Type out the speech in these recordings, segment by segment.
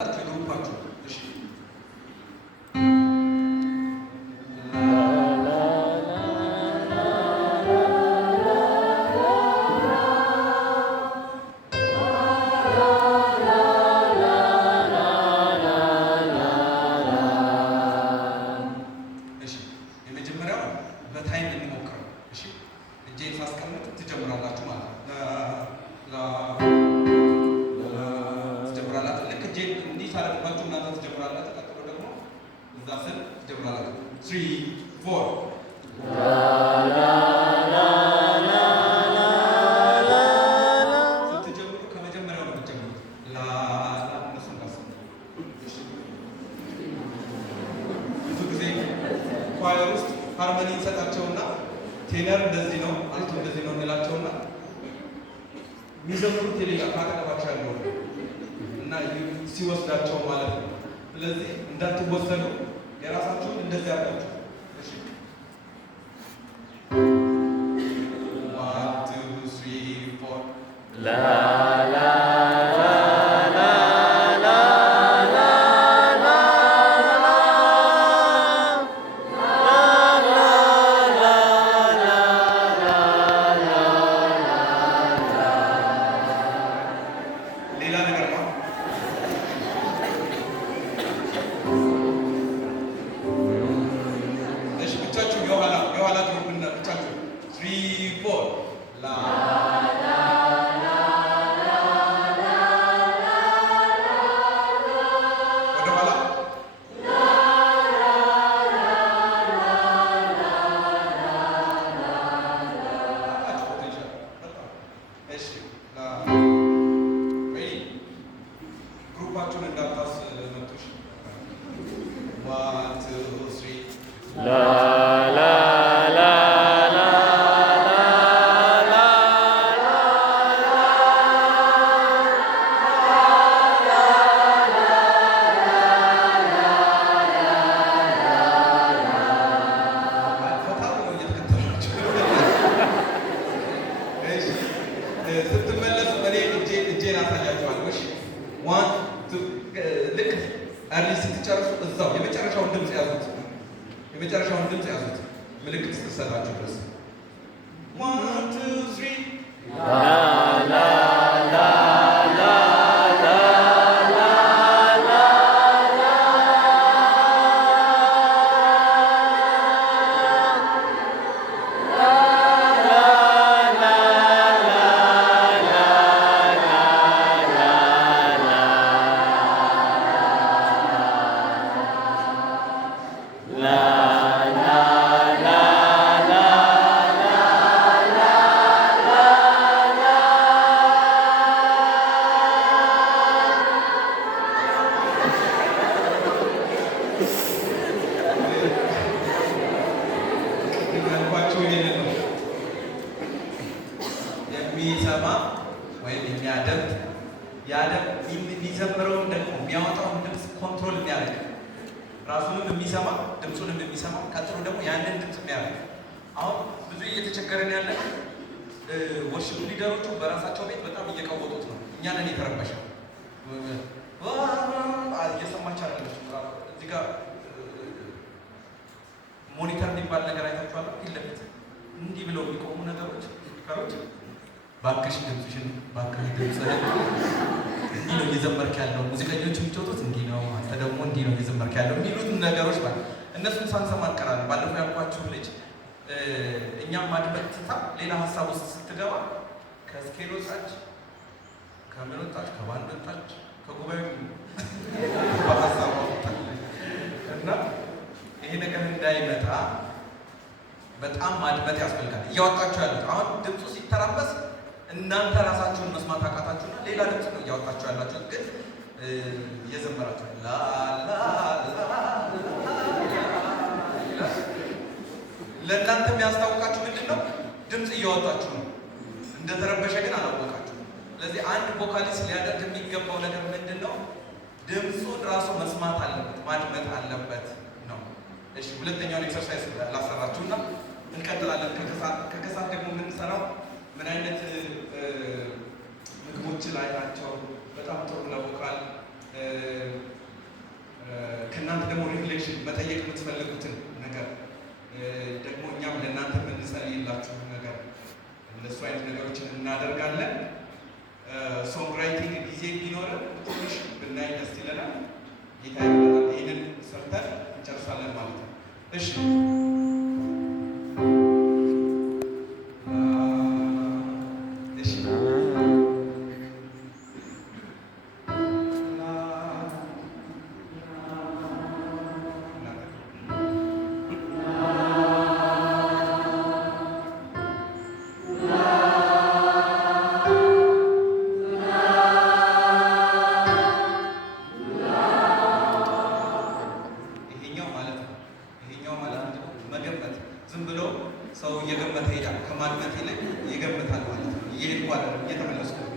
ግሩፓችሁ እሺ የመጀመሪያው በታይም እንሞክረው። እሺ እጄን ሳስቀምጥ ትጀምራላችሁ ማለት ነው። ትጀምራላችሁ። ልክ እጄን እንዲህ ሳደርግባችሁ እናንተ ትጀምራላችሁ። ቀጥሎ ደግሞ እዛ ስል ትጀምራላችሁ። 3 4 ስትጀምሩ ከመጀመሪያው ነው የምትጀምሩት። እነሱ እንዳሰሙ ብዙ ጊዜ ኳየር ውስጥ ሃርመኒ እንሰጣቸውና ቴነር እንደዚህ ነው፣ አልቶ እንደዚህ ነው እንላቸውና የሚዘምሩት የሌላ ካጠገባቸው ያለው እና ሲወስዳቸው ማለት ነው። ስለዚህ እንዳትወሰዱ የራሳችሁን እንደዚህ አድርጋችሁ እሺ 1 2 3 4 ላ ሌላ ነገር ነው። እሺ ብቻችሁ የኋላ ግሩፕና ብቻችሁ 3 4 ላ ወደ ኋላ እሺ ግሩፓችሁን እንዳታስመጡሽ። 1 2 3 ላ ላ ላ ላ ፈታ ብለው እየተከተላችሁ እሺ ስትመለሱ እኔ እጄን አሳያችኋለሁ። እሺ 1 2 ልክ አርሊ ስትጨርሱ እዛው የመጨረሻውን ድምፅ ያዙት። የመጨረሻውን ድምፅ ያዙት ምልክት ስትሰጣችሁ ድረስ 1 2 3 ላ ላ ላ ላ ላ ያልኳችሁ ይሄንን ነው። የሚሰማ ወይም የሚያደምጥ የሚዘምረውን ደግሞ የሚያወጣውን ድምፅ ኮንትሮል የሚያደርግ ራሱንም የሚሰማ ድምፁንም የሚሰማ ቀጥሎ ደግሞ ያንን ድምፅ የሚያደርግ። አሁን ብዙ እየተቸገረን ያለ ወርሽፕ ሊደሮቹ በራሳቸው ቤት በጣም እየቀወጡት ነው። እኛንን የተረበሸው እየሰማች አለች። እዚህ ጋር ሞኒተር የሚባል ነገር አይታችኋል። ፊት ለፊት እንዲህ ብለው የሚቆሙ ነገሮች ስፒከሮች፣ ባክሽ ድምፅሽን ባክሽ ድምፅህን እንዲህ ነው እየዘመርክ ያለው፣ ሙዚቀኞች የሚጫወቱት እንዲህ ነው፣ አንተ ደግሞ እንዲህ ነው እየዘመርክ ያለው የሚሉት ነገሮች ማለት እነሱን ሳንሰማ እንቀራለን። ባለፈው ያልኳችሁ ልጅ እኛም ማድመጥ ትታ ሌላ ሀሳብ ውስጥ ስትገባ ከስኬል ወጣች፣ ከምን ወጣች፣ ከባንድ ወጣች፣ ከጉባኤ በሀሳብ ወጣች እና ይሄ ነገር እንዳይመጣ በጣም ማድመጥ ያስፈልጋል። እያወጣችሁ ያሉት አሁን ድምፁ ሲተራመስ እናንተ ራሳችሁን መስማት አቃታችሁና ሌላ ድምፅ ነው እያወጣችሁ ያላችሁት፣ ግን እየዘመራችሁ ላ ላ ላ ለእናንተ የሚያስታውቃችሁ ምንድን ነው? ድምፅ እያወጣችሁ ነው። እንደተረበሸ ግን አላወቃችሁ። ስለዚህ አንድ ቮካሊስት ሊያደርግ የሚገባው ነገር ምንድን ነው? ድምፁን ራሱ መስማት አለበት፣ ማድመጥ አለበት ነው። እሺ ሁለተኛውን ኤክሰርሳይዝ ላሰራችሁና እንቀጥላለን። ከከሳት ደግሞ የምንሰራው ምን አይነት ምግቦች ላይ ናቸው በጣም ጥሩ ለቮካል ከእናንተ ደግሞ ሪፍሌክሽን መጠየቅ የምትፈልጉትን ነገር ደግሞ እኛም ለእናንተ የምንጸልይላችሁ ነገር እንደሱ አይነት ነገሮችን እናደርጋለን። ሶንግ ራይቲንግ ጊዜ ቢኖረን ትንሽ ብናይ ደስ ይለናል። ጌታ ይረዳናል። ይህንን ሰርተን እንጨርሳለን ማለት ነው። እሺ ዝም ብሎ ሰው እየገመተ ሄዳል። ከማንነት ይልቅ ይገምታል ማለት ነው። እየሄድኩ አይደለም፣ እየተመለስኩ ነው።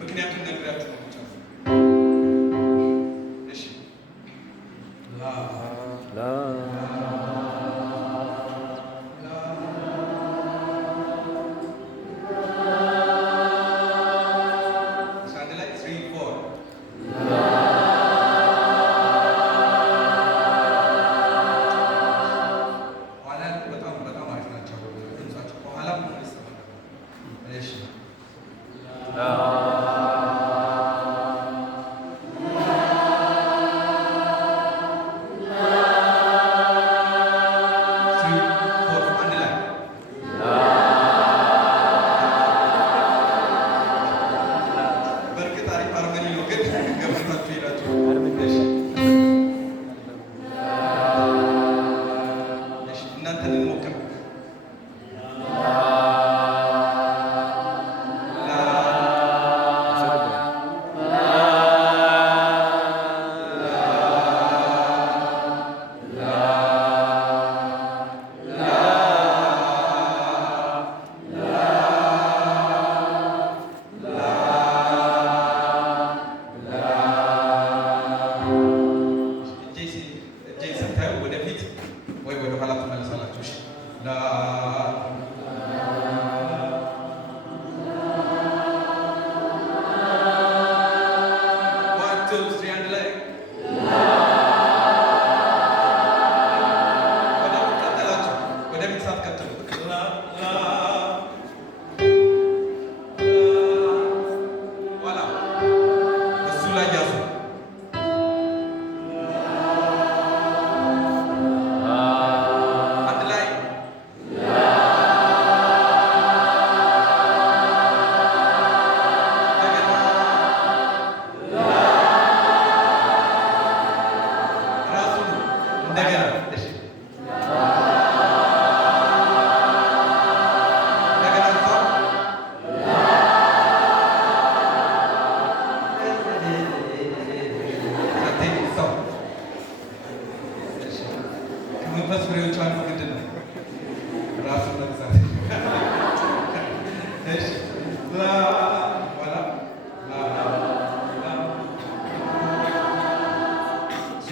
ምክንያቱም ነግራችሁ ነው ብቻ። እሺ አንድ ላይ 3 4 ኋላ በጣም አሪፍ ናቸው ድምጻቸው ከኋላ ይሰማል። እሺ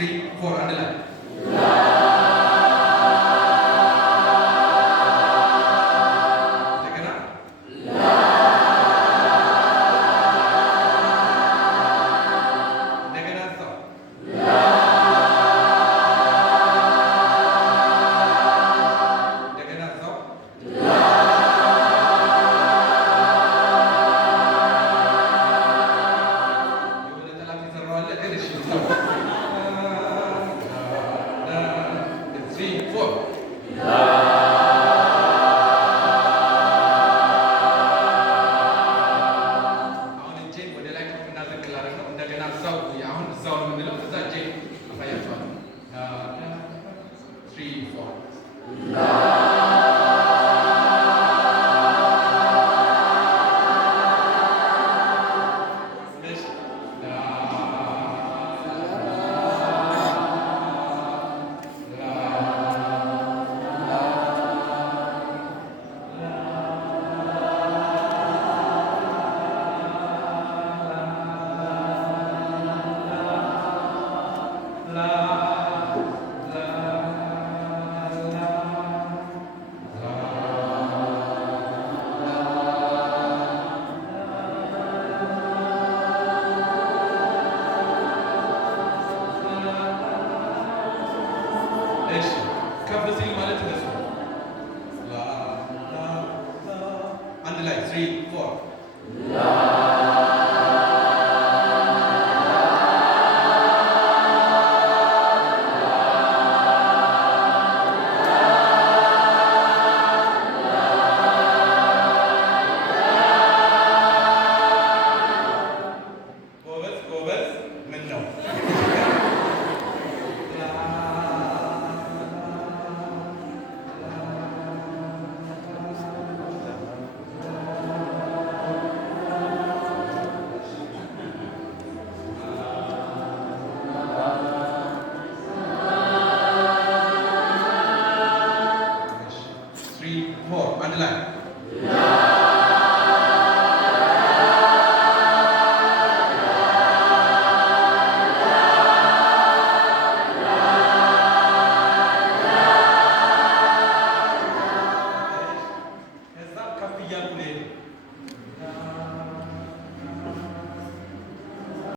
3 4 አንድ ላይ እንደገና እንደገና እዛው እንደገና እዛው የሆነ ጠላት የሰራው አለ ግን እሺ እዛው 3 4 አሁን እጄን ወደ ላይ ከፍ እና ዝቅ ላደርግ ነው። እንደገና እዛው አሁን እዛው ነው የምንለው። እዛ እጄን አሳያቸዋለሁ። 3 4 እሺ እሺ ከፍ ሲል ማለት እንደሱ ነው። አንድ ላይ 3 4 ጎበዝ ጎበዝ ምን ነው3 4 አንድ ላይ